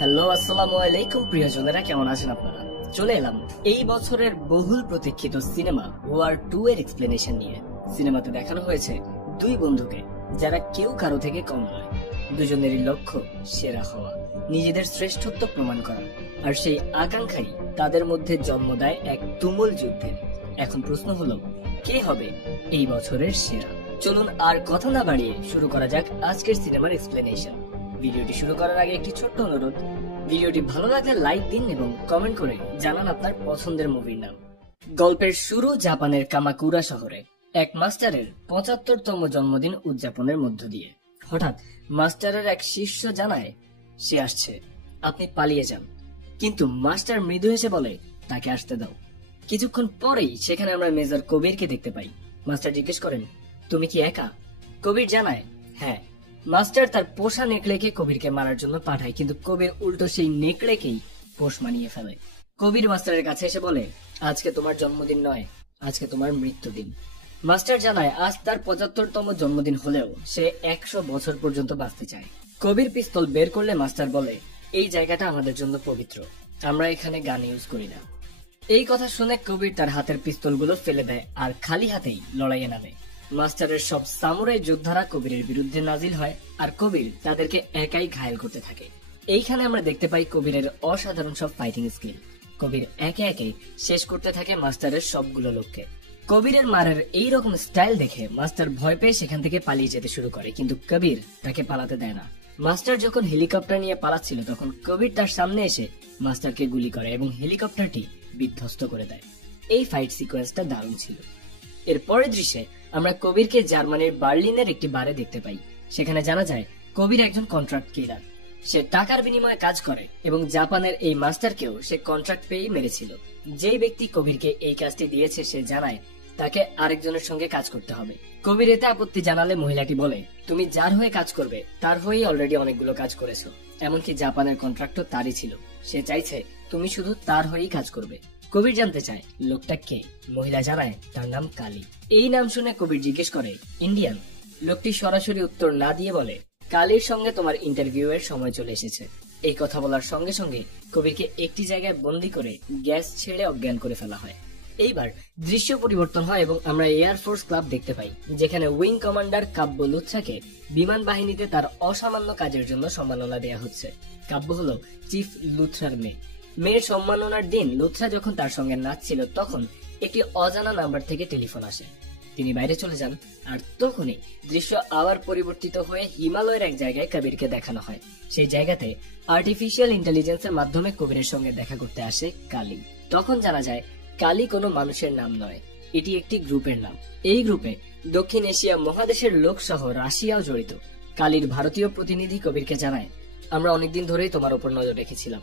Hello, আসসালামু আলাইকুম প্রিয়জনেরা, কেমন আছেন আপনারা? চলে এলাম এই বছরের বহুল প্রতীক্ষিত সিনেমা ওয়ার 2 এর এক্সপ্লেনেশন নিয়ে। সিনেমাতে দেখানো হয়েছে দুই বন্ধুকে যারা কেউ কারো থেকে কম নয়। দুজনেরই লক্ষ্য সেরা হওয়া, নিজেদের শ্রেষ্ঠত্ব প্রমাণ করা, আর সেই আকাঙ্ক্ষাই তাদের মধ্যে জন্ম দেয় এক তুমুল যুদ্ধের। এখন প্রশ্ন হলো, কে হবে এই বছরের সেরা? চলুন আর কথা না বাড়িয়ে শুরু করা যাক আজকের সিনেমার এক্সপ্লেনেশন। ভিডিওটি শুরু করার আগে একটি ছোট্ট অনুরোধ, ভিডিওটি ভালো লাগলে লাইক দিন এবং কমেন্ট করে জানান আপনার পছন্দের মুভির নাম। গল্পের শুরু জাপানের কামাকুরা শহরে এক মাস্টারের ৭৫তম জন্মদিন উদযাপনের মধ্য দিয়ে। হঠাৎ মাস্টারের এক শিষ্য জানায় সে আসছে, আপনি পালিয়ে যান। কিন্তু মাস্টার মৃদু হেসে বলে, তাকে আসতে দাও। কিছুক্ষণ পরেই সেখানে আমরা মেজর কবিরকে দেখতে পাই। মাস্টার জিজ্ঞেস করেন, তুমি কি একা? কবির জানায়, হ্যাঁ। মাস্টার তার পোষা নেকড়েকে কবিরকে মারার জন্য পাঠায়, কিন্তু কবির উল্টো সেই নেকড়েকেই পোষ মানিয়ে ফেলে। কবির মাস্টারের কাছে এসে বলে, আজকে তোমার জন্মদিন নয়, আজকে তোমার মৃত্যুদিন। মাস্টার জানায় আজ তার ৭৫তম জন্মদিন হলেও সে ১০০ বছর পর্যন্ত বাঁচতে চায়। কবির পিস্তল বের করলে মাস্টার বলে, এই জায়গাটা আমাদের জন্য পবিত্র, আমরা এখানে গান ইউজ করি না। এই কথা শুনে কবির তার হাতের পিস্তলগুলো ফেলে দেয় আর খালি হাতেই লড়াইয়ে নামে। মাস্টারের সব সামুরাই যোদ্ধারা কবিরের বিরুদ্ধে নাজিল হয় আর কবির তাদেরকে একাই ঘায়েল করতে থাকে। এইখানে আমরা দেখতে পাই কবিরের অসাধারণ সব ফাইটিং স্কিল। কবির একে একে শেষ করতে থাকে মাস্টারের সবগুলো লোককে। কবিরের মারের এই রকম স্টাইল দেখে মাস্টার ভয় পেয়ে সেখান থেকে পালিয়ে যেতে শুরু করে, কিন্তু কবির তাকে পালাতে দেয় না। মাস্টার যখন হেলিকপ্টার নিয়ে পালাচ্ছিল তখন কবির তার সামনে এসে মাস্টারকে গুলি করে এবং হেলিকপ্টারটি বিধ্বস্ত করে দেয়। এই ফাইট সিকোয়েন্সটা দারুণ ছিল। এর পরের দৃশ্যে আমরা কবিরকে জার্মানির বার্লিনের একটি বারে দেখতে পাই। সেখানে জানা যায় কবির একজন কন্ট্রাক্ট কিলার। সে টাকার বিনিময়ে কাজ করে এবং জাপানের এই মাস্টারকেও সে কন্ট্রাক্ট পেয়েই মেরেছিল। যেই ব্যক্তি কবিরকে এই কাজটি দিয়েছে সে জানায় তাকে আরেকজনের সঙ্গে কাজ করতে হবে। কবির এতে আপত্তি জানালে মহিলাটি বলে, তুমি যার হয়ে কাজ করবে তার হয়েই অলরেডি অনেকগুলো কাজ করেছো, এমনকি জাপানের কন্ট্রাক্টও তারই ছিল। সে চাইছে তুমি শুধু তার হয়েই কাজ করবে। কবির জানতে চায় লোকটা কে। মহিলা জানায় তার নাম কালী। এই নাম শুনে কবির জিজ্ঞেস করে, ইন্ডিয়ান? লোকটি সরাসরি উত্তর না দিয়ে বলে, কালীর সঙ্গে তোমার ইন্টারভিউ এর সময় চলে এসেছে। এই কথা বলার সঙ্গে সঙ্গে কবিরকে একটি জায়গায় বন্দি করে গ্যাস ছেড়ে অজ্ঞান করে ফেলা হয়। এইবার দৃশ্য পরিবর্তন হয় এবং আমরা এয়ারফোর্স ক্লাব দেখতে পাই, যেখানে উইং কমান্ডার কাব্য লুথরাকে বিমান বাহিনীতে তার অসামান্য কাজের জন্য সম্মাননা দেওয়া হচ্ছে। কাব্য হলো চিফ লুথরার মেয়ে। মেয়ের সম্মাননার দিন লুথরা যখন তার সঙ্গে নাচছিল তখন একটি অজানা নাম্বার থেকে টেলিফোন আসে। তিনি বাইরে চলে যান আর তখনই দৃশ্য আবার পরিবর্তিত হয়ে হিমালয়ের এক জায়গায় কবিরকে দেখানো হয়। সেই জায়গাতে আর্টিফিশিয়াল ইন্টেলিজেন্সের মাধ্যমে কবিরের সঙ্গে দেখা করতে আসে কালী। তখন জানা যায় কালী কোনো মানুষের নাম নয়, এটি একটি গ্রুপের নাম। এই গ্রুপে দক্ষিণ এশিয়া মহাদেশের লোক সহ রাশিয়াও জড়িত। কালীর ভারতীয় প্রতিনিধি কবিরকে জানায়, আমরা অনেকদিন ধরেই তোমার উপর নজর রেখেছিলাম।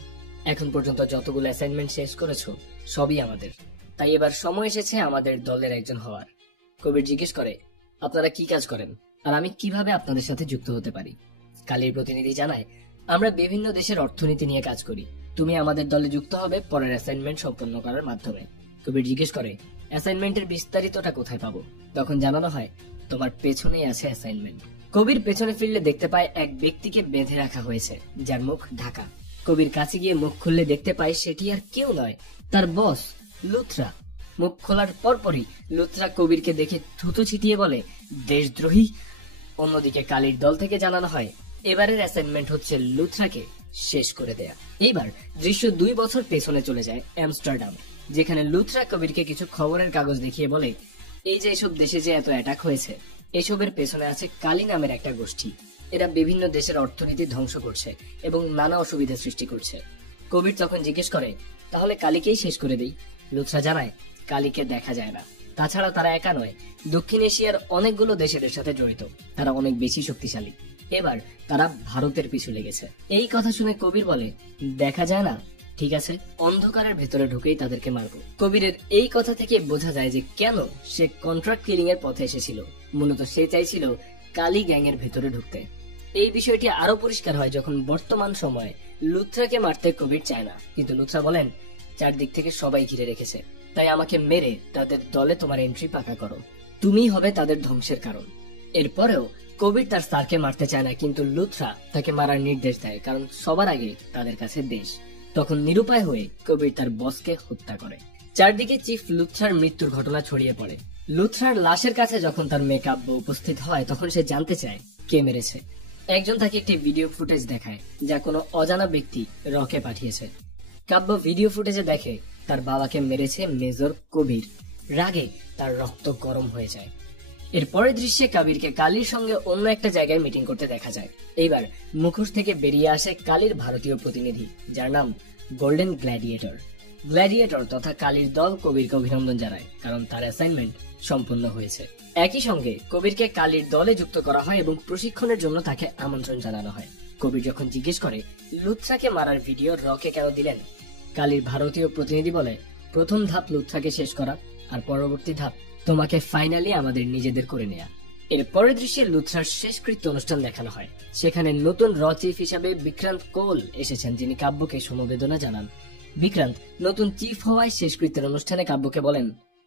এখন পর্যন্ত যতগুলো অ্যাসাইনমেন্ট শেষ করেছো সবই আমাদের, তাই এবার সময় এসেছে আমাদের দলের একজন হওয়ার। কবির জিজ্ঞেস করে, আপনারা কি কাজ করেন আর আমি কিভাবে আপনাদের সাথে যুক্ত হতে পারি? কালীর প্রতিনিধি জানায়, আমরা বিভিন্ন দেশের অর্থনীতি নিয়ে কাজ করি, তুমি আমাদের দলে যুক্ত হবে পরের অ্যাসাইনমেন্ট সম্পন্ন করার মাধ্যমে। কবির জিজ্ঞেস করে, অ্যাসাইনমেন্টের বিস্তারিতটা কোথায় পাবো? তখন জানানো হয়, তোমার পেছনেই আছে অ্যাসাইনমেন্ট। কবির পেছনে ফিরলে দেখতে পায় এক ব্যক্তিকে বেঁধে রাখা হয়েছে, যার মুখ ঢাকা। কবির কাছে গিয়ে মুখ খুললে দেখতে পায় সেটি আর কেউ নয়, তার বস লুথরা। মুখ খোলার পরপরই লুথরা কবিরকে দেখে থুতু ছিটিয়ে বলে, দেশদ্রোহী। অন্যদিকে কালীর দল থেকে জানানো হয় এবারের অ্যাসাইনমেন্ট হচ্ছে লুথরাকে শেষ করে দেয়া। এইবার দৃশ্য ২ বছর পেছনে চলে যায় আমস্টারডাম, যেখানে লুথরা কবিরকে কিছু খবরের কাগজ দেখিয়ে বলে, এই যে এসব দেশে যে এত অ্যাটাক হয়েছে এসবের পেছনে আছে কালী নামের একটা গোষ্ঠী। এরা বিভিন্ন দেশের অর্থনীতি ধ্বংস করছে এবং নানা অসুবিধা সৃষ্টি করছে। কবির তখন জিজ্ঞেস করে, তাহলে কালীকেই শেষ করে দেই? লুথরা জানায়, কালীকে দেখা যায় না, তাছাড়া তারা একা নয়, দক্ষিণ এশিয়ার অনেকগুলো দেশের সাথে জড়িত, তারা অনেক বেশি শক্তিশালী। এবার তারা ভারতের পিছু লেগেছে। এই কথা শুনে কবির বলে, দেখা যায় না, ঠিক আছে, অন্ধকারের ভেতরে ঢুকেই তাদেরকে মারবো। কবিরের এই কথা থেকে বোঝা যায় যে কেন সে কন্ট্রাক্ট কিলিং এর পথে এসেছিল। মূলত সে চাইছিল কালী গ্যাং এর ভেতরে ঢুকতে। এই বিষয়টি আরো পরিষ্কার হয় যখন বর্তমান সময়ে লুথরাকে মারতে কবির চায় না, কিন্তু লুথরা বলেন, চারদিক থেকে সবাই ঘিরে রেখেছে, তাই আমাকে মেরে তাদের দলে তোমার এন্ট্রি পাকা করো, তুমিই হবে তাদের ধ্বংসের কারণ। এরপরেও কবির তার স্যারকে মারতে চায় না, কিন্তু লুথরা তাকে মারার নির্দেশ দেয়, কারণ সবার আগে তাদের কাছে দেশ। তখন নিরুপায় হয়ে কবির তার বসকে হত্যা করে। চারদিকে চিফ লুথরার মৃত্যুর ঘটনা ছড়িয়ে পড়ে। লুথরার লাশের কাছে যখন তার মেয়ে কাব্য উপস্থিত হয়, তখন সে জানতে চায় কে মেরেছে। একজন তাকে একটি ভিডিও ফুটেজ দেখায়, যা কোনো অজানা ব্যক্তি রকে পাঠিয়েছে। কাব্য ভিডিও ফুটেজে দেখে তার বাবাকে মেরেছে মেজর কবির। রাগে তার রক্ত গরম হয়ে যায়। এর পরের দৃশ্যে কবিরকে কালীর সঙ্গে অন্য একটা জায়গায় মিটিং করতে দেখা যায়। এইবার মুখোশ থেকে বেরিয়ে আসে কালীর ভারতীয় প্রতিনিধি, যার নাম গোল্ডেন গ্ল্যাডিয়েটর। গ্ল্যাডিয়েটর তথা কালীর দল কবিরকে অভিনন্দন জানায়, কারণ তার অ্যাসাইনমেন্ট সম্পূর্ণ হয়েছে। একই সঙ্গে কবিরকে কালীর দলে যুক্ত করা হয় এবং প্রশিক্ষণের জন্য তাকে আমন্ত্রণ জানানো হয়। কবির যখন জিজ্ঞেস করে লুথরাকে মারার ভিডিও রকে কেন দিলেন, কালীর ভারতীয় প্রতিনিধি বলে, প্রথম ধাপ লুথরাকে শেষ করা, আর পরবর্তী ধাপ তোমাকে ফাইনালি আমাদের নিজেদের করে নেয়া। এর পরের দৃশ্যে লুথরার শেষকৃত্য অনুষ্ঠান দেখানো হয়। সেখানে নতুন র চিফ হিসাবে বিক্রান্ত কোল এসেছেন, যিনি কাব্যকে সমবেদনা জানান। বিক্রান্ত নতুন চিফ হওয়ায় শেষকৃত্যের অনুষ্ঠানে কাব্যকে বলেন,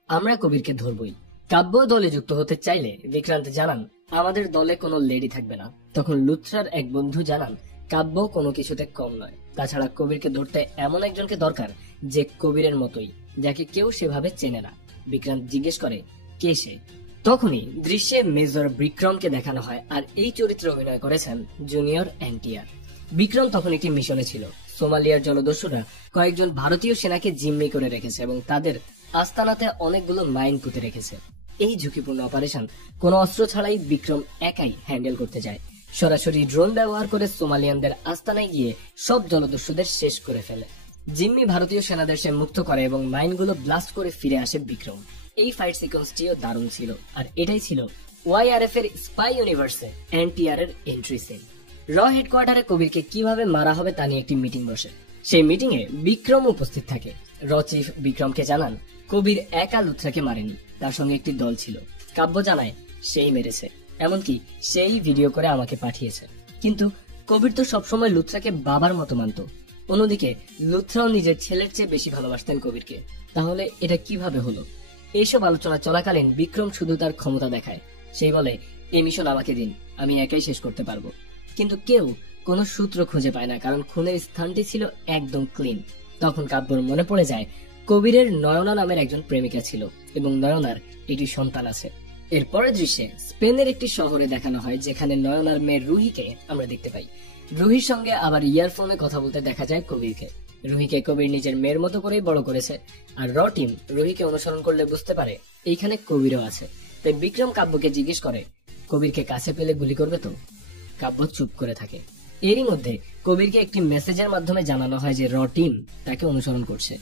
আমরা কবিরকে ধরবই। কাব্য দলে যুক্ত হতে চাইলে বিক্রান্ত জানান, আমাদের দলে কোনো লেডি থাকবে না। তখন লুথরার এক বন্ধু জানান, কাব্য কোনো কিছুতে কম নয়। তাছাড়া কবিরকে ধরতে এমন একজনকে দরকার যে কবিরের মতোই, যাকে কেউ সেভাবে চেনে না। বিক্রান্ত জিজ্ঞেস করে কে সে। তখনই দৃশ্যে মেজর বিক্রমকে দেখানো হয়, আর এই চরিত্রে অভিনয় করেছেন জুনিয়র এনটিআর। বিক্রম তখন একটি মিশনে ছিল। সোমালিয়ার জলদস্যুরা কয়েকজন ভারতীয় সেনাকে জিম্মি করে রেখেছে এবং তাদের আস্তানাতে অনেকগুলো মাইন পুঁতে রেখেছে। এই ঝুঁকিপূর্ণ অপারেশন কোনো অস্ত্র ছাড়াই বিক্রম একাই হ্যান্ডেল করতে যায়। সরাসরি ড্রোন ব্যবহার করে সোমালিয়ানদের আস্তানায় গিয়ে সব জলদস্যুদের শেষ করে ফেলে। জিম্মি ভারতীয় সেনাদের সে মুক্ত করে এবং মাইনগুলো ব্লাস্ট করে ফিরে আসে বিক্রম। এই ফাইট সিকোয়েন্সটিও দারুণ ছিল, আর এটাই ছিল ওয়াইআরএফ এর স্পাই ইউনিভার্সে এনটিআর এর এন্ট্রি সিন। র হেডকোয়ার্টারে কবিরকে কিভাবে মারা হবে তা নিয়ে একটি মিটিং বসে। সেই মিটিং এ বিক্রম উপস্থিত থাকে। র চিফ বিক্রমকে জানান, কবির একা লুথরাকে মারেনি, তার সঙ্গে একটি দল ছিল। কাব্য জানায় সেই মেরেছে, এমনকি সেই ভিডিও করে আমাকে পাঠিয়েছে। কিন্তু কবির তো সবসময় লুথরাকে বাবার মতো মানত। অন্যদিকে লুথরাও নিজের ছেলের চেয়ে বেশি ভালোবাসতেন কবিরকে। তাহলে এটা কিভাবে হলো? এইসব আলোচনা চলাকালীন বিক্রম শুধু তার ক্ষমতা দেখায়। সেই বলে, এই মিশন আমাকে দিন, আমি একাই শেষ করতে পারবো। কিন্তু কেউ কোনো সূত্র খুঁজে পায় না, কারণ খুনের স্থানটি ছিল একদম ক্লিন। তখন কাব্যর মনে পড়ে যায় কবিরের নয়না নামের একজন প্রেমিকা ছিল এবং নয়নার একটি সন্তান আছে। এর পরের দৃশ্যে স্পেনের একটি শহরে দেখানো হয়, যেখানে নয়নার মেয়ে রুহিকে আমরা দেখতে পাই। রুহির সঙ্গে আবার ইয়ারফোনে কথা বলতে দেখা যায় কবিরকে। রুহিকে কবির নিজের মেয়ের মতো করেই বড় করেছে, আর র টিম রুহিকে অনুসরণ করলে বুঝতে পারে এইখানে কবিরও আছে। তাই বিক্রম কাব্যকে জিজ্ঞেস করে, কবিরকে কাছে পেলে গুলি করবে তো? কাব্য চুপ করে থাকে। এরই মধ্যে কবিরকে একটি মেসেজের মাধ্যমে জানানো হয় যে র টিম তাকে অনুসরণ করছে।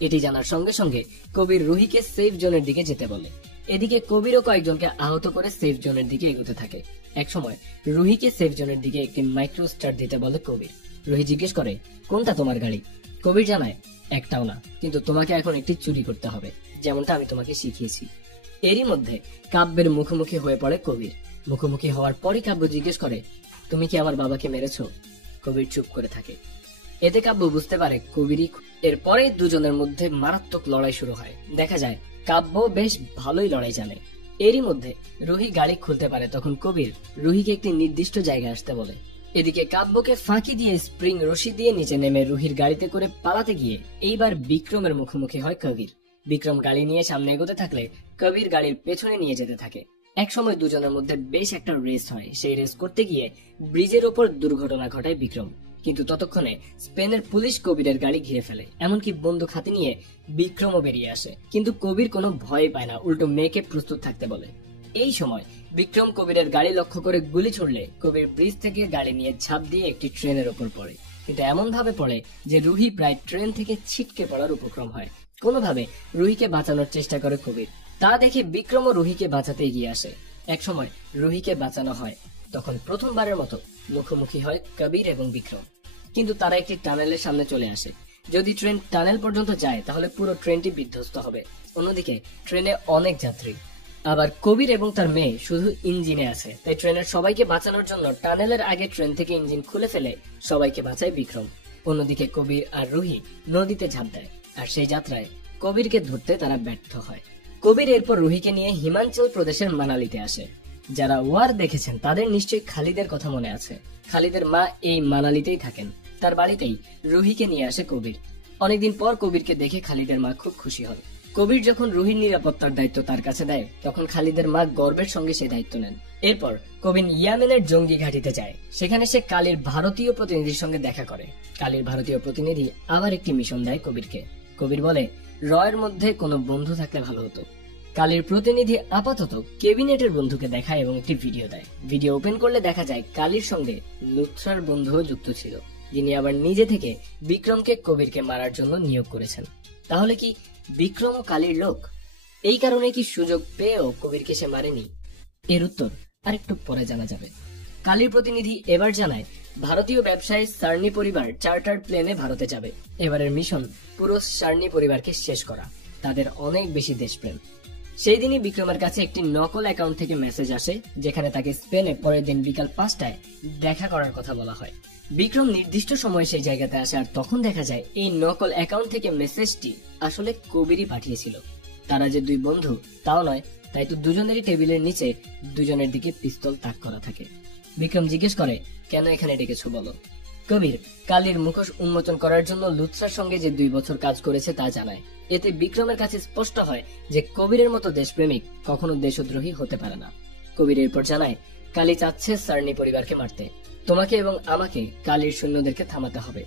এটি জানার সঙ্গে সঙ্গে কবির রুহিকে সেফ জোনের দিকে যেতে বলে। এদিকে কবিরও কয়েকজনকে আহত করে সেফ জোনের দিকে এগোতে থাকে। একসময় রুহিকে সেফ জোনের দিকে একটি মাইক্রো স্টার দিতে বলে কবির। রুহি জিজ্ঞেস করে, কোনটা তোমার গাড়ি? কবির জানায়, একটাও না, কিন্তু তোমাকে এখন একটি চুরি করতে হবে, যেমনটা আমি তোমাকে শিখিয়েছি। এরই মধ্যে কাব্যের মুখোমুখি হয়ে পড়ে কবির। মুখোমুখি হওয়ার পরই কাব্য জিজ্ঞেস করে, তুমি কি আমার বাবাকে মেরেছ? কবির চুপ করে থাকে। এতে কাব্য বুঝতে পারে কবিরই। এরপরে দুজনের মধ্যে মারাত্মক লড়াই শুরু হয়। দেখা যায় কাব্য বেশ ভালোই লড়াই জানে। এরই মধ্যে রুহি গাড়ি খুলতে পারে। তখন কবির রুহিকে একটি নির্দিষ্ট জায়গায় আসতে বলে। এদিকে কাব্যকে ফাঁকি দিয়ে স্প্রিং রশি দিয়ে নিচে নেমে রুহির গাড়িতে করে পালাতে গিয়ে এইবার বিক্রমের মুখোমুখি হয় কবির। বিক্রম গাড়ি নিয়ে সামনে এগোতে থাকলে কবির গাড়ির পেছনে নিয়ে যেতে থাকে। একসময় দুজনের মধ্যে বেশ একটা রেস হয়। সেই রেস করতে গিয়ে ব্রিজের ওপর দুর্ঘটনা ঘটায় বিক্রম। কিন্তু ততক্ষণে স্পেনের পুলিশ কবিরের গাড়ি ঘিরে ফেলে। এমনকি বন্দুক হাতে নিয়ে বিক্রমও বেরিয়ে আসে। কিন্তু কবির কোনো ভয় পায় না, উল্টো মেয়েকে প্রস্তুত থাকতে বলে। এই সময় বিক্রম কবিরের গাড়ি লক্ষ্য করে গুলি ছুড়লে কবির ব্রিজ থেকে গাড়ি নিয়ে ঝাঁপ দিয়ে একটি ট্রেনের ওপর পড়ে। কিন্তু এমন ভাবে পড়ে যে রুহি প্রায় ট্রেন থেকে ছিটকে পড়ার উপক্রম হয়। কোনোভাবে রুহিকে বাঁচানোর চেষ্টা করে কবির। তা দেখে বিক্রমও রুহিকে বাঁচাতে এগিয়ে আসে। একসময় রুহিকে বাঁচানো হয়। তখন প্রথমবারের মতো মুখোমুখি হয় কবির এবং বিক্রম। কিন্তু তারা একটি টানেলের সামনে চলে আসে। যদি ট্রেন টানেল পর্যন্ত যায় তাহলে পুরো ট্রেনটি বিধ্বস্ত হবে। অন্যদিকে ট্রেনে অনেক যাত্রী, আবার কবির এবং তার মেয়ে শুধু ইঞ্জিনে আছে। তাই ট্রেনের সবাইকে বাঁচানোর জন্য টানেলের আগে ট্রেন থেকে ইঞ্জিন খুলে ফেলে সবাইকে বাঁচায় বিক্রম। অন্যদিকে কবির আর রুহি নদীতে ঝাঁপ দেয়, আর সেই যাত্রায় কবিরকে ধরতে তারা ব্যর্থ হয়। কবির এরপর রুহিকে নিয়ে হিমাচল প্রদেশের মানালিতে আসে। যারা ওয়ার দেখেছেন তাদের নিশ্চয়ই খালিদের কথা মনে আছে। খালিদের মা এই মানালিতেই থাকেন। তার বাড়িতেই রুহিকে নিয়ে আসে কবির। অনেকদিন পর কবিরকে দেখে খালিদের মা খুব খুশি হন। কবির যখন রুহির নিরাপত্তার দায়িত্ব তার কাছে দেয়, তখন খালিদের মা গর্বের সঙ্গে সেই দায়িত্ব নেন। এরপর কবির ইয়েমেনের জঙ্গি ঘাঁটিতে যায়। সেখানে সে কালীর ভারতীয় প্রতিনিধির সঙ্গে দেখা করে। কালীর ভারতীয় প্রতিনিধি আবার একটি মিশন দেয় কবিরকে। কবির বলে রয়ের মধ্যে কোনো বন্ধু থাকলে ভালো হতো। কালীর প্রতিনিধি আপাতত কেবিনেটের বন্ধুকে দেখায় এবং একটি ভিডিও দেয়। ভিডিও ওপেন করলে দেখা যায় কালীর সঙ্গে লুথরার বন্ধুও যুক্ত ছিল, যিনি আবার নিজে থেকে বিক্রমকে কবিরকে মারার জন্য নিয়োগ করেছেন। তাহলে কি বিক্রম ও কালীর লোক? এই কারণে কি সুযোগ পেয়েও কবিরকে সে মারেনি? এর উত্তর আরেকটু পরে জানা যাবে। কালীর প্রতিনিধি এবার জানায় ভারতীয় ব্যবসায়ী সার্নি পরিবার চার্টার্ড প্লেনে ভারতে যাবে। এবারের মিশন পুরো সার্নি পরিবারকে শেষ করা। তাদের অনেক বেশি দেশপ্রেম। সেই দিনই বিক্রমের কাছে একটি নকল অ্যাকাউন্ট থেকে মেসেজ আসে, যেখানে তাকে স্পেনে পরের দিন বিকাল 5টায় দেখা করার কথা বলা হয়। বিক্রম নির্দিষ্ট সময়ে সেই জায়গাতে আসে, আর তখন দেখা যায় এই নকল অ্যাকাউন্ট থেকে মেসেজটি আসলে কবিরই পাঠিয়েছিল। তারা যে দুই বন্ধু তাও নয়, তাই তো দুজনেরই টেবিলের নিচে দুজনের দিকে পিস্তল তাক করা থাকে। বিক্রম জিজ্ঞেস করে, কেন এখানে ডেকেছো বলো? কবির কালীর মুখোশ উন্মোচন করার জন্য লুথরার সঙ্গে যে 2 বছর কাজ করেছে তা জানায়। এতে বিক্রমের কাছে স্পষ্ট হয় যে কবিরের মতো দেশপ্রেমিক কখনো দেশদ্রোহী হতে পারে না। কবির এরপর জানায়, কালী চাচ্ছে সার্নি পরিবারকে মারতে। তোমাকে এবং আমাকে কালীর সৈন্যদেরকে থামাতে হবে।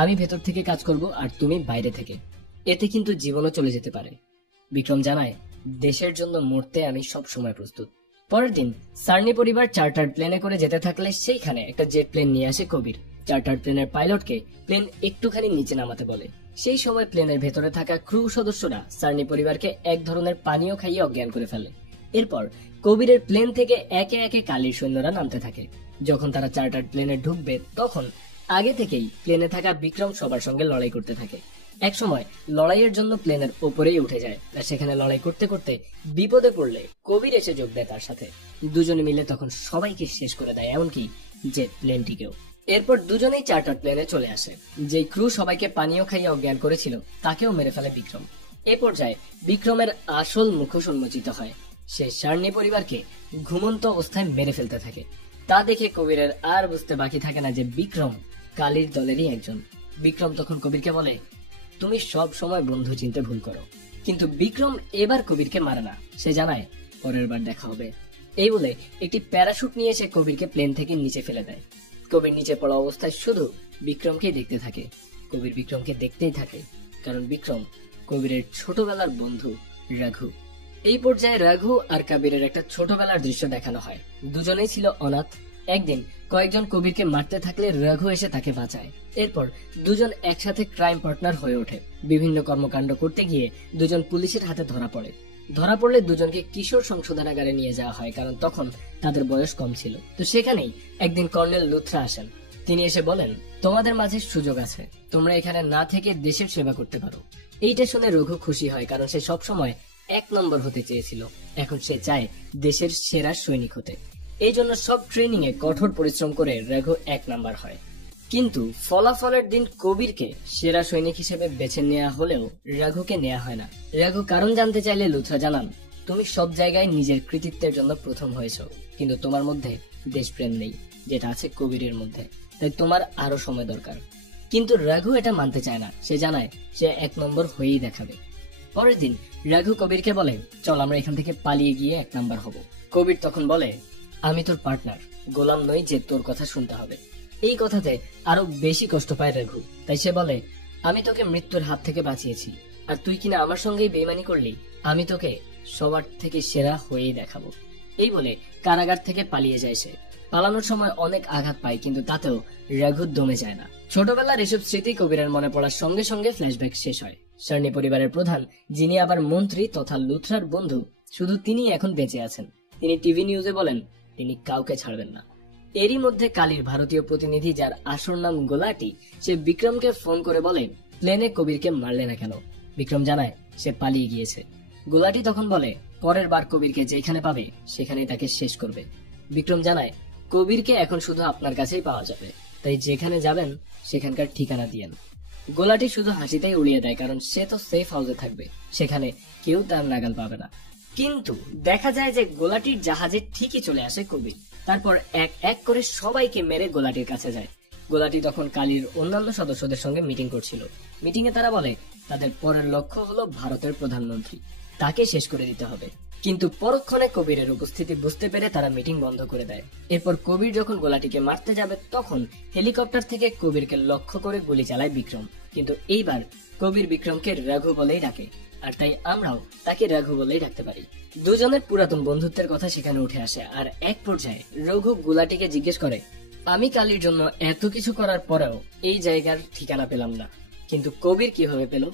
আমি ভেতর থেকে কাজ করব আর তুমি বাইরে থেকে। এতে কিন্তু জীবনও চলে যেতে পারে। বিক্রম জানায়, দেশের জন্য মরতে আমি সব সময় প্রস্তুত। পরের দিন সার্নি পরিবার চার্টার্ড প্লেনে করে যেতে থাকলে সেইখানে একটা জেট প্লেন নিয়ে আসে কবির। চার্টার্ড প্লেনের পাইলটকে প্লেন একটুখানি নিচে নামাতে বলে। সেই সময় প্লেনের ভেতরে থাকা ক্রু সদস্যরা সার্নি পরিবারকে এক ধরনের পানীয় খাইয়ে অজ্ঞান করে ফেলে। এরপর কবিরের প্লেন থেকে একে একে কালীর সৈন্যরা নামতে থাকে। যখন তারা চার্টার্ড প্লেনে ঢুকবে, তখন আগে থেকেই প্লেনে থাকা বিক্রম সবার সঙ্গে লড়াই করতে থাকে। এক সময় লড়াইয়ের জন্য প্লেনের ওপরেই উঠে যায়, আর সেখানে লড়াই করতে করতে বিপদে পড়লে কবির এসে যোগ দেয় তার সাথে। দুজনে মিলে তখন সবাইকে শেষ করে দেয়, এমনকি যে প্লেনটিকেও। এরপর দুজনেই চার্টার প্লেনে চলে আসে। যে ক্রু সবাইকে পানীয় খাইয়ে অজ্ঞান করেছিল তাকেও মেরে ফেলে বিক্রম। এ পর্যায়ে বিক্রমের আসল মুখোশ উন্মোচিত হয়। সে সার্নি পরিবারকে ঘুমন্ত অবস্থায় মেরে ফেলতে থাকে। তা দেখে কবিরের আর বুঝতে বাকি থাকে না যে বিক্রম কালীর দলেরই একজন। বিক্রম তখন কবিরকে বলে, তুমি সব সময় বন্ধু চিনতে ভুল করো। কিন্তু বিক্রম এবার কবিরকে মারে না। সে জানায় পরের বার দেখা হবে। এই বলে একটি প্যারাশুট নিয়ে সে কবিরকে প্লেন থেকে নিচে ফেলে দেয়। কবির নিচে পড়া অবস্থায় শুধু বিক্রমকেই দেখতে থাকে। কবির বিক্রমকে দেখতেই থাকে, কারণ বিক্রম কবিরের ছোটবেলার বন্ধু রঘু। এই পর্যায়ে রঘু আর কবিরের একটা ছোটবেলার দৃশ্য দেখানো হয়। দুজনেই ছিল অনাথ। একদিন কয়েকজন কবিরকে মারতে থাকলে রঘু এসে তাকে বাঁচায়। এরপর দুজন একসাথে ক্রাইম পার্টনার হয়ে ওঠে। বিভিন্ন কর্মকাণ্ড করতে গিয়ে দুজন পুলিশের হাতে ধরা পড়ে। ধরা পড়লে দুজনকে কিশোর সংশোধনাগারে নিয়ে যাওয়া হয়, কারণ তখন তাদের বয়স কম ছিল। তো সেখানেই একদিন কর্নেল লুথরা আসেন। তিনি এসে বলেন, তোমাদের মাঝে সুযোগ আছে, তোমরা এখানে না থেকে দেশের সেবা করতে পারো। এইটা শুনে রঘু খুশি হয়, কারণ সে সবসময় 1 নম্বর হতে চেয়েছিল। এখন সে চায় দেশের সেরা সৈনিক হতে। এই জন্য সব ট্রেনিং এ কঠোর পরিশ্রম করে রঘু 1 নাম্বার হয়। কিন্তু ফলাফলের দিন কবিরকে সেরা সৈনিক হিসেবে বেছে নেওয়া হলেও রঘুকে নেওয়া হয় না। রঘু কারণ জানতে চাইলে লুথরা জানান, তুমি সব জায়গায় নিজের কৃতিত্বের জন্য প্রথম হয়েছো, কিন্তু তোমার মধ্যে দেশপ্রেম নেই, যেটা আছে কবিরের মধ্যে। তাই তোমার আরো সময় দরকার। কিন্তু রঘু এটা মানতে চায় না। সে জানায় সে 1 নম্বর হয়েই দেখাবে। পরের দিন রঘু কবিরকে বলে, চল আমরা এখান থেকে পালিয়ে গিয়ে 1 নাম্বার হব। কবির তখন বলে, আমি তোর পার্টনার, গোলাম নই যে তোর কথা শুনতে হবে। এই কথাতে আরো বেশি কষ্ট পায় রঘু। তাই সে বলে, আমি তোকে মৃত্যুর হাত থেকে বাঁচিয়েছি, আর তুই কিনা আমার সঙ্গেই বেইমানি করলি। আমি তোকে সবার থেকে সেরা হয়েই দেখাবো। এই বলে কারাগার থেকে পালিয়ে যায় সে। পালানোর সময় অনেক আঘাত পায়, কিন্তু তাতেও রঘু দমে যায় না। ছোটবেলার এসব স্মৃতি কবিরের মনে পড়ার সঙ্গে সঙ্গে ফ্ল্যাশব্যাক শেষ হয়। সার্নি পরিবারের প্রধান, যিনি আবার মন্ত্রী তথা লুথরার বন্ধু, শুধু তিনি এখন বেঁচে আছেন। তিনি টিভি নিউজে বলেন তিনি কাউকে ছাড়বেন না। এরই মধ্যে কালীর ভারতীয় প্রতিনিধি, যার আসল নাম গোলাটি, সে বিক্রমকে ফোন করে বলে, প্লেনে কবিরকে মারলে না কেন? বিক্রম জানায় সে পালিয়ে গিয়েছে। গোলাটি তখন বলে, পরের বার কবিরকে যেখানে পাবে সেখানেই তাকে শেষ করবে। বিক্রম জানায়, কবিরকে এখন শুধু আপনার কাছেই পাওয়া যাবে, তাই যেখানে যাবেন সেখানকার ঠিকানা দিয়েন। গোলাটি শুধু হাসিতেই উড়িয়ে দেয়, কারণ সে তো সেফ হাউসে থাকবে, সেখানে কেউ তার নাগাল পাবে না। কিন্তু দেখা যায় যে গোলাটির জাহাজে ঠিকই চলে আসে কবির। তারপর এক এক করে সবাইকে মেরে গোলাটির কাছে যায়। গোলাটি তখন কালীর অন্যান্য সদস্যদের সঙ্গে মিটিং করছিল। মিটিং এ তারা বলে তাদের পরের লক্ষ্য হলো ভারতের প্রধানমন্ত্রী, তাকে শেষ করে দিতে হবে। কিন্তু পরক্ষণে কবিরের উপস্থিতি বুঝতে পেরে তারা মিটিং বন্ধ করে দেয়। এরপর কবির যখন গোলাটিকে মারতে যাবে তখন হেলিকপ্টার থেকে কবিরকে লক্ষ্য করে গুলি চালায় বিক্রম। কিন্তু এইবার কবির বিক্রমকে রঘু বলেই ডাকে, আর তাই আমরাও তাকে রঘু বলেই ডাকতে পারি। দুজনের পুরাতন বন্ধুত্বের কথা সেখানে উঠে আসে। আর এক পর্যায়ে রঘু গোলাটিকে জিজ্ঞেস করে, আমি কালীর জন্য এত কিছু করার পরেও এই জায়গার ঠিকানা পেলাম না, কিন্তু কবির কিভাবে পেল?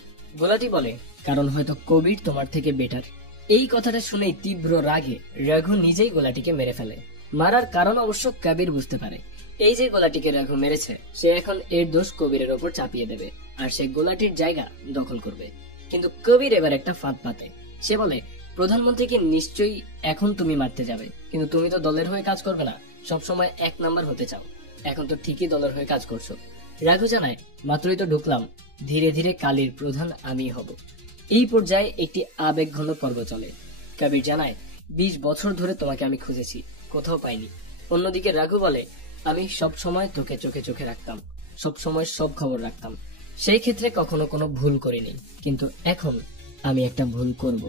গোলাটি বলে, কারণ হয়তো কবির তোমার থেকে বেটার। এই কথাটা শুনেই তীব্র রাগে রঘু নিজেই গোলাটিকে মেরে ফেলে। মারার কারণ অবশ্য কবির বুঝতে পারে। এই যে গোলাটিকে রঘু মেরেছে, সে এখন এর দোষ কবিরের ওপর চাপিয়ে দেবে আর সে গোলাটির জায়গা দখল করবে। কিন্তু কবির এবার একটা ফাঁদ পাতে। সে বলে, প্রধানমন্ত্রীকে নিশ্চয়ই এখন তুমি মারতে যাবে, কিন্তু তুমি তো দলের হয়ে কাজ করবে না, সবসময় এক নাম্বার হতে চাও। এখন তো ঠিকই দলের হয়ে কাজ করছো। রঘু জানায়, মাত্রই তো ঢুকলাম, ধীরে ধীরে কালীর প্রধান আমি হব। এই পর্যায়ে একটি আবেগঘন পর্ব চলে। কবির জানায়, 20 বছর ধরে তোমাকে আমি খুঁজেছি, কোথাও পাইনি। অন্যদিকে রঘু বলে, আমি সব সময় তোকে চোখে চোখে রাখতাম, সব সময় সব খবর রাখতাম, সেই ক্ষেত্রে কখনো কোনো ভুল করিনি, কিন্তু এখন আমি একটা ভুল করব।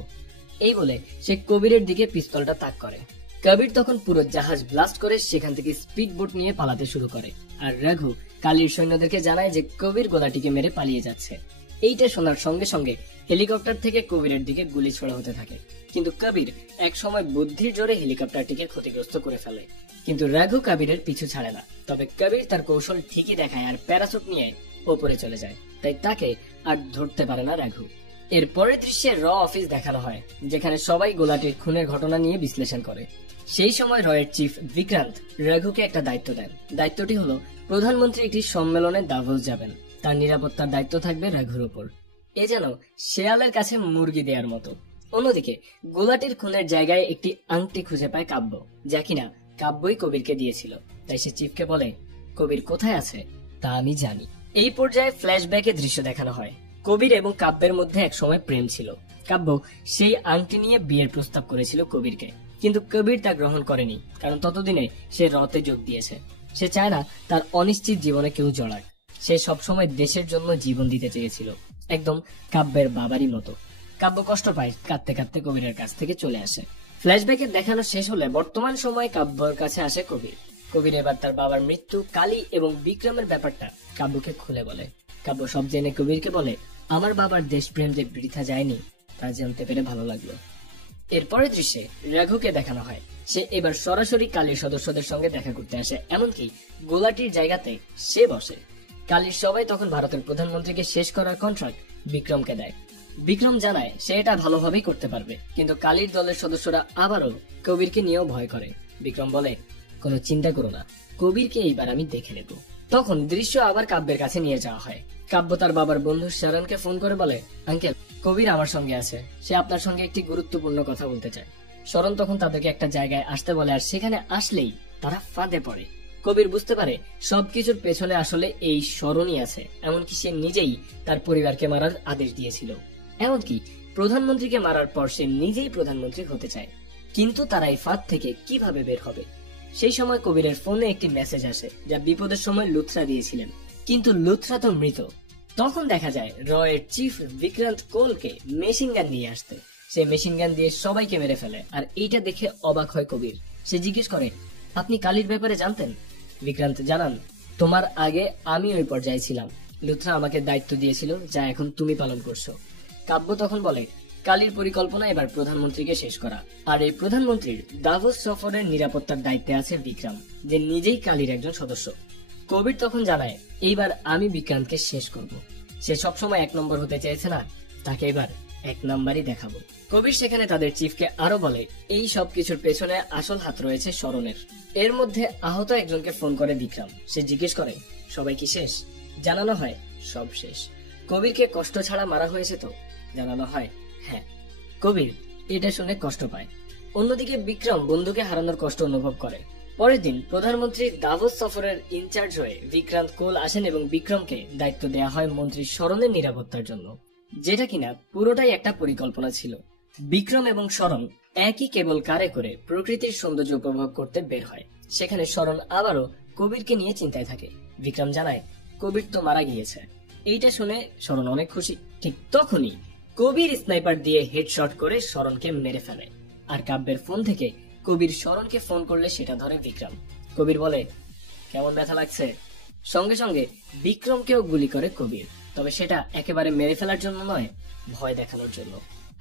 এই বলে সে কবিরের দিকে পিস্তলটা তাক করে। কবির তখন পুরো জাহাজ ব্লাস্ট করে সেখান থেকে স্পিড বোট নিয়ে পালাতে শুরু করে। আর রঘু কালীর সৈন্যদেরকে জানায় যে কবির গোলাটিকে মেরে পালিয়ে যাচ্ছে। এইটা শোনার সঙ্গে সঙ্গে হেলিকপ্টার থেকে কবিরের দিকে গুলি ছোড়া হতে থাকে। কিন্তু কবির এক সময় বুদ্ধির জোরে হেলিকপ্টারটিকে ক্ষতিগ্রস্ত করে ফেলে। কিন্তু রঘু কবিরের পিছু ছাড়ে না। তবে কবির তার কৌশল ঠিকই দেখায় আর প্যারাসুট নিয়ে ওপরে চলে যায়, তাই তাকে আর ধরতে পারে না রঘু। এর পরের দৃশ্যে র অফিস দেখানো হয়, যেখানে সবাই গোলাটির খুনের ঘটনা নিয়ে বিশ্লেষণ করে। সেই সময় রয়ের চিফ বিক্রান্ত রঘুকে একটা দায়িত্ব দেন। দায়িত্বটি হলো প্রধানমন্ত্রী একটি সম্মেলনে দাভোস যাবেন, তার নিরাপত্তার দায়িত্ব থাকবে রঘুর উপর। এ যেন শেয়ালের কাছে মুরগি দেওয়ার মতো। অন্যদিকে গোলাটির খুনের জায়গায় একটি আংটি খুঁজে পায় কাব্য, যা কিনা কাব্যই কবিরকে দিয়েছিল। তাই সে চিফকে বলে, কবির কোথায় আছে তা আমি জানি। এই পর্যায়ে ফ্ল্যাশব্যাকে দৃশ্য দেখানো হয়। কবির এবং কাব্যের মধ্যে এক সময় প্রেম ছিল। কাব্য সেই আংটি নিয়ে বিয়ের প্রস্তাব করেছিল কবিরকে, কিন্তু কবির তা গ্রহণ করেনি, কারণ ততদিনে সে রতে যোগ দিয়েছে। সে চায় না তার অনিশ্চিত জীবনে কেউ জড়াক। সে সবসময় দেশের জন্য জীবন দিতে চেয়েছিল, একদম কাব্যের বাবারই মতো। কাব্য কষ্ট পায়, কাঁদতে কাঁদতে কবিরের কাছ থেকে চলে আসে। ফ্ল্যাশব্যাকে দেখানো শেষ হলে বর্তমান সময়ে কাব্যর কাছে আসে কবির। কবির এবার তার বাবার মৃত্যু, কালী এবং বিক্রমের ব্যাপারটা কাব্যকে খুলে বলে। কাব্য সব জেনে কবিরকে বলে, আমার বাবার দেশপ্রেম যে বৃথা যায়নি তা জানতে পেরে ভালো লাগলো। এরপরের দৃশ্যে রঘুকে দেখানো হয়। সে এবার সরাসরি কালীর সদস্যদের সঙ্গে দেখা করতে আসে, এমনকি গোলাটির জায়গাতে সে বসে। কালীর সবাই তখন ভারতের প্রধানমন্ত্রীকে শেষ করার কন্ট্রাক্ট বিক্রমকে দেয়। বিক্রম জানায় সে এটা ভালোভাবেই করতে পারবে, কিন্তু কালীর দলের সদস্যরা আবারও কবিরকে নিয়েও ভয় করে। বিক্রম বলে, কোনো চিন্তা করো না, কবিরকে এইবার আমি দেখে নেব। তখন দৃশ্য আবার কাব্যের কাছে নিয়ে যাওয়া হয়। কাব্য তার বাবার বন্ধু শরণকে ফোন করে বলে, আঙ্কেল, কবির আমার সঙ্গে আছে, সে আপনার সঙ্গে একটি গুরুত্বপূর্ণ কথা বলতে চায়। শরণ তখন তাদেরকে একটা জায়গায় আসতে বলে, আর সেখানে আসলেই তারা ফাঁদে পড়ে। কবির বুঝতে পারে সবকিছুর পেছনে আসলে এই শরণই আছে, এমনকি সে নিজেই তার পরিবারকে মারার আদেশ দিয়েছিল। এমনকি প্রধানমন্ত্রীকে মারার পর সে নিজেই প্রধানমন্ত্রী হতে চায়। কিন্তু তারা এই ফাঁদ থেকে কিভাবে বের হবে? সেই সময় কবিরের ফোনে একটি মেসেজ আসে, যা বিপদের সময় লুথরা দিয়েছিলেন, কিন্তু লুথরা তো মৃত। তখন দেখা যায় রয়ের চিফ বিক্রান্ত কোলকে মেশিন গান নিয়ে আসতে। সে মেশিন গান দিয়ে সবাইকে মেরে ফেলে। আর এইটা দেখে অবাক হয় কবির। সে জিজ্ঞেস করে, আপনি কালীর ব্যাপারে জানতেন? বিক্রান্ত জানান, তোমার আগে আমি ওই পর্যায়ে ছিলাম, লুথরা আমাকে দায়িত্ব দিয়েছিল, যা এখন তুমি পালন করছো। কাব্য তখন বলে, কালীর পরিকল্পনা এবার প্রধানমন্ত্রীকে শেষ করা, আর এই প্রধানমন্ত্রীর দাভোস সফরের নিরাপত্তার দায়িত্বে আছে বিক্রম, যে নিজেই কালীর একজন সদস্য। কবির তখন জানায়, এইবার আমি বিক্রান্তকে শেষ করব। সে সবসময় 1 নম্বর হতে চেয়েছে না, তাকে এবার 1 নাম্বারই দেখাবো। কবির সেখানে তাদের চিফকে আরো বলে, এই সব কিছুর পেছনে আসল হাত রয়েছে শরণের। এর মধ্যে আহত একজনকে ফোন করে বিক্রম। সে জিজ্ঞেস করে, সবাই কি শেষ? জানানো হয় সব শেষ। কবিরকে কষ্ট ছাড়া মারা হয়েছে তো? জানানো হয় হ্যাঁ। কবির এটা শুনে কষ্ট পায়। অন্যদিকে বিক্রম বন্ধুকে হারানোর কষ্ট অনুভব করে। পরের দিন প্রধানমন্ত্রী দাভোস সফরের ইনচার্জ হয়ে বিক্রান্ত কোল আসেন এবং বিক্রমকে দায়িত্ব দেওয়া হয় মন্ত্রী শরণের নিরাপত্তার জন্য, যেটা কিনা পুরোটাই একটা পরিকল্পনা ছিল। বিক্রম এবং শরণ একই কেবল কারে করে প্রকৃতির সৌন্দর্য উপভোগ করতে বের হয়। সেখানে শরণ আবারও কবিরকে নিয়ে চিন্তায় থাকে। বিক্রম জানায় কবির তো মারা গিয়েছে। এইটা শুনে শরণ অনেক খুশি। ঠিক তখনই কবির স্নাইপার দিয়ে হেডশট করে শরণকে মেরে ফেলে। আর কাব্যের ফোন থেকে কবির শরণকে ফোন করলে সেটা ধরে বিক্রম। কবির বলে, কেমন ব্যথা লাগছে? সঙ্গে সঙ্গে বিক্রমকেও গুলি করে কবির, তবে সেটা একেবারে মেরে ফেলার জন্য নয়, ভয় দেখানোর জন্য।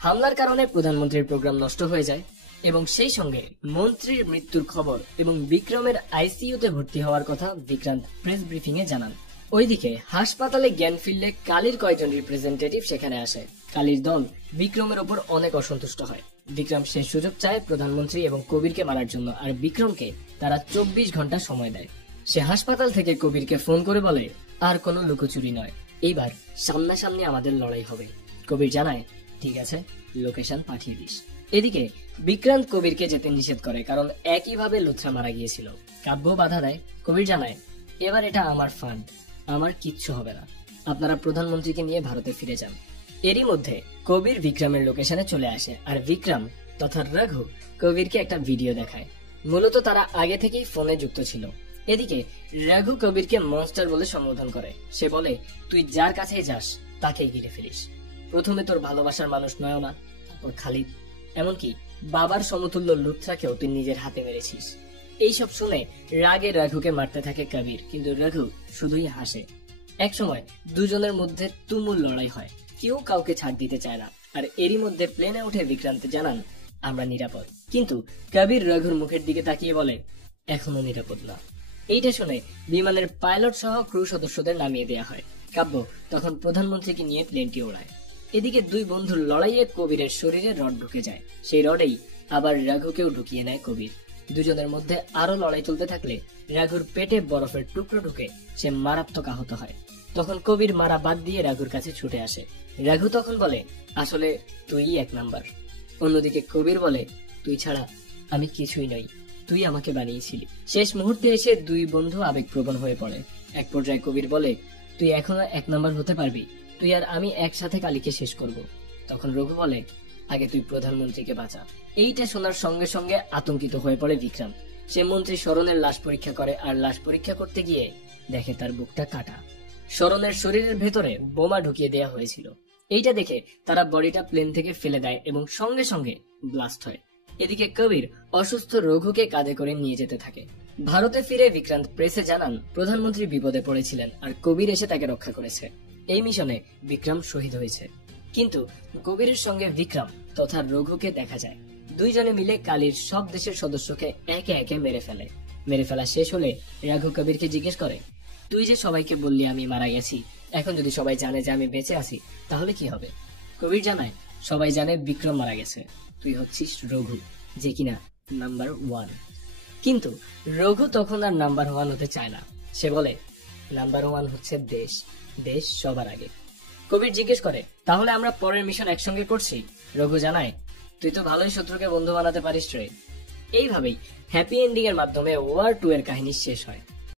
হামলার কারণে প্রধানমন্ত্রীর প্রোগ্রাম নষ্ট হয়ে যায় এবং সেই সঙ্গে মন্ত্রীর মৃত্যুর খবর এবং বিক্রমের আইসিইউতে ভর্তি হওয়ার কথা বিক্রান্ত প্রেস ব্রিফিং এ জানান। ওইদিকে হাসপাতালে জ্ঞান ফিরলে কালীর কয়েকজন রিপ্রেজেন্টেটিভ সেখানে আসে। কালীর দল বিক্রমের ওপর অনেক অসন্তুষ্ট হয়। বিক্রম শেষ সুযোগ চায় প্রধানমন্ত্রী এবং কবিরকে মারার জন্য, আর বিক্রমকে তারা 24 ঘন্টা সময় দেয়। সে হাসপাতাল থেকে কবিরকে ফোন করে বলে, আর কোনো লুকোচুরি নয়, এইবার সামনাসামনি আমাদের লড়াই হবে। কবির জানায়, ঠিক আছে, লোকেশন পাঠিয়ে দিস। এদিকে বিক্রান্ত কবিরকে যেতে নিষেধ করে, কারণ একইভাবে লুথরা মারা গিয়েছিল। কাব্য বাধা দেয়। কবির জানায়, এবার এটা আমার ফান্ড, আমার কিচ্ছু হবে না, আপনারা প্রধানমন্ত্রীকে নিয়ে ভারতে ফিরে যান। এরই মধ্যে কবির বিক্রমের লোকেশনে চলে আসে, আর বিক্রম তথা রঘু কবিরকে একটা ভিডিও দেখায়। মূলত তারা আগে থেকেই ফোনে যুক্ত ছিল। এদিকে রঘু কবিরকে মনস্টার বলে সম্বোধন করে। সে বলে, তুই যার কাছে যাস তাকেই ঘিরে ফেলিস। প্রথমে তোর ভালোবাসার মানুষ নয়না, তারপর খালিদ, এমনকি বাবার সমতুল্য লুথরাকেও তুই নিজের হাতে মেরেছিস। এইসব শুনে রাগে রঘুকে মারতে থাকে কবির, কিন্তু রঘু শুধুই হাসে। একসময় দুজনের মধ্যে তুমুল লড়াই হয়, কেউ কাউকে ছাড় দিতে চায় না। আর এরই মধ্যে প্লেনে উঠে বিক্রান্ত জানান, আমরা নিরাপদ। কিন্তু কবির রঘুর মুখের দিকে তাকিয়ে বলে, এখনো নিরাপদ না। এইটা শুনে বিমানের পাইলট সহ ক্রু সদস্যদের নামিয়ে দেওয়া হয়। কাব্য তখন প্রধানমন্ত্রীকে নিয়ে প্লেনটি ওড়ায়। এদিকে দুই বন্ধুর লড়াইয়ে কবিরের শরীরে রড ঢুকে যায়। সেই রডেই আবার রঘুকেও ঢুকিয়ে নেয় কবির। দুজনের মধ্যে আরো লড়াই চলতে থাকলে রঘুর পেটে বরফের টুকরো ঢুকে সে মারাত্মক আহত হয়। তখন কবির মারা বাদ দিয়ে রঘুর কাছে ছুটে আসে। রঘু তখন বলে, আসলে তুই এক নাম্বার। অন্যদিকে কবির বলে, তুই ছাড়া আমি কিছুই নই, তুই আমাকে বানিয়েছিলি। শেষ মুহূর্তে এসে দুই বন্ধু আবেগপ্রবণ হয়ে পড়ে। এক পর্যায়ে কবির বলে, তুই এখনো এক নাম্বার হতে পারবি, তুই আর আমি একসাথে কালীকে শেষ করব। তখন রঘু বলে, আগে তুই প্রধানমন্ত্রীকে বাঁচা। এইটা শোনার সঙ্গে সঙ্গে আতঙ্কিত হয়ে পড়ে বিক্রম। সে মন্ত্রী শরণের লাশ পরীক্ষা করে, আর লাশ পরীক্ষা করতে গিয়ে দেখে তার বুকটা কাটা। শরণের শরীরের ভেতরে বোমা ঢুকিয়ে দেওয়া হয়েছিল। এইটা দেখে তারা বডিটা প্লেন থেকে ফেলে দেয় এবং সঙ্গে সঙ্গে ব্লাস্ট হয়। এদিকে কবির অসুস্থ রঘুকে কাঁধে করে নিয়ে যেতে থাকে। ভারতে ফিরে বিক্রান্ত প্রেসে জানান, প্রধানমন্ত্রী বিপদে পড়েছিলেন আর কবির এসে তাকে রক্ষা করেছে। এই মিশনে বিক্রম শহীদ হয়েছে। কিন্তু কবিরের সঙ্গে বিক্রম তথা রঘুকে দেখা যায়। দুইজনে মিলে কালীর সব দেশের সদস্যকে একে একে মেরে ফেলে। মেরে ফেলা শেষ হলে রঘু কবিরকে জিজ্ঞেস করে, তুই যে সবাইকে বললি আমি মারা গেছি, এখন যদি সবাই জানে যে আমি বেঁচে আছি তাহলে কি হবে? কবির জানায়, সবাই জানে বিক্রম মারা গেছে, তুই হচ্ছিস রঘু, যে কিনা নাম্বার 1। কিন্তু রঘু তখন আর নাম্বার 1 হতে চায় না। সে বলে, নাম্বার 1 হচ্ছে দেশ, দেশ সবার আগে। কবির জিজ্ঞেস করে, তাহলে আমরা পরের মিশন একসঙ্গে করছি? রঘু জানায়, তুই তো ভালোই শত্রুকে বন্ধু বানাতে পারিস রে। এইভাবেই হ্যাপি এন্ডিং এর মাধ্যমে ওয়ার 2 এর কাহিনী শেষ হয়।